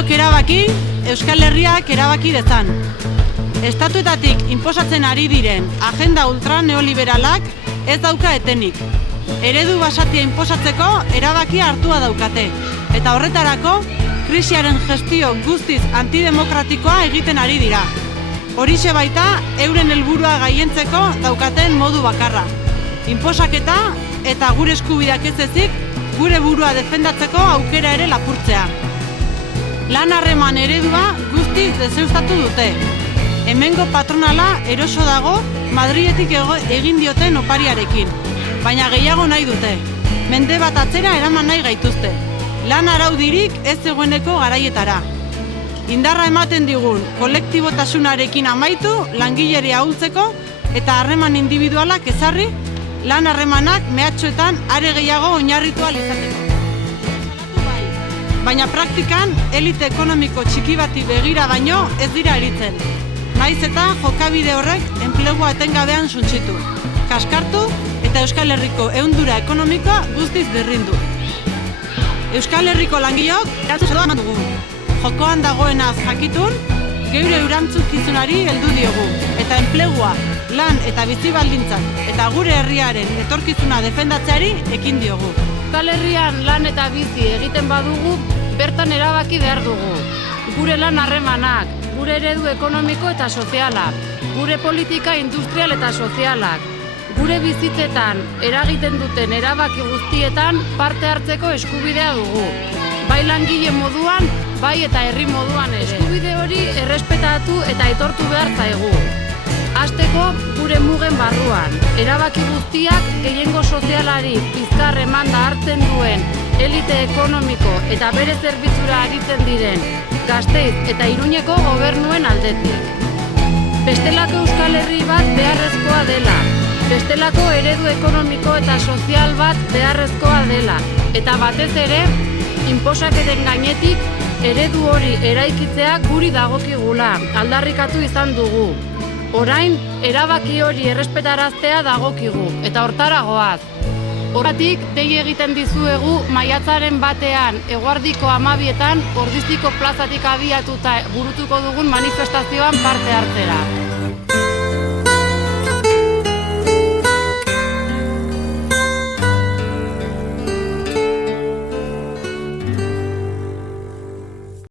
Biok erabaki, Euskal Herriak erabaki dezan. Estatuetatik inposatzen ari diren agenda ultraneoliberalak ez dauka etenik. Eredu basatia inposatzeko erabakia hartua daukate. Eta horretarako, krisiaren gestio guztiz antidemokratikoa egiten ari dira. Horixe baita, euren helburua gaientzeko daukaten modu bakarra. Inposaketa eta gure eskubideak ez ezik, gure burua defendatzeko aukera ere lapurtzea. Lan harreman eredua guztiz deseustatu dute. Hemengo patronala eroso dago Madriletik egin dioten opariarekin. Baina gehiago nahi dute. Mende bat atzera eraman nahi gaituzte. Lan araudirik ez zegoeneko garaietara. Indarra ematen digun kolektibotasunarekin amaitu langileria ahultzeko eta harreman individualak ezarri lan harremanak mehatxoetan are gehiago oinarritu ahal izateko. Baina praktikan elite ekonomiko txiki bati begira baino ez dira eritzen. Naiz eta jokabide horrek enplegua etengabean suntsitu, kaskartu eta Euskal Herriko ehundura ekonomikoa guztiz berrindu. Euskal Herriko langileok erantzun eman dugu. Jokoan dagoenaz jakitun, geure erantzukizunari heldu diogu eta enplegua, lan eta bizi baldintzak eta gure herriaren etorkizuna defendatzeari ekin diogu. Euskal Herrian lan eta bizi egiten badugu, bertan erabaki behar dugu. Gure lan harremanak, gure eredu ekonomiko eta sozialak, gure politika industrial eta sozialak, gure bizitzetan eragiten duten erabaki guztietan parte hartzeko eskubidea dugu. Bai langile moduan, bai eta herri moduan ere. Eskubide hori errespetatu eta aitortu behar zaigu. Hasteko gure mugen barruan, erabaki guztiak gehiengo sozialari bizkar emanda hartzen duen elite ekonomiko eta bere zerbitzura aritzen diren Gasteiz eta Iruñeko gobernuen aldetik. Bestelako Euskal Herri bat beharrezkoa dela, bestelako eredu ekonomiko eta sozial bat beharrezkoa dela, eta batez ere, inposaketen gainetik eredu hori eraikitzea guri dagokigula, aldarrikatu izan dugu. Orain, erabaki hori errespetaraztea dagokigu, eta hortara goaz. Horregatik, dei egiten dizuegu maiatzaren batean, eguerdiko 12etan, Ordiziko plazatik abiatuta burutuko dugun manifestazioan parte hartzera.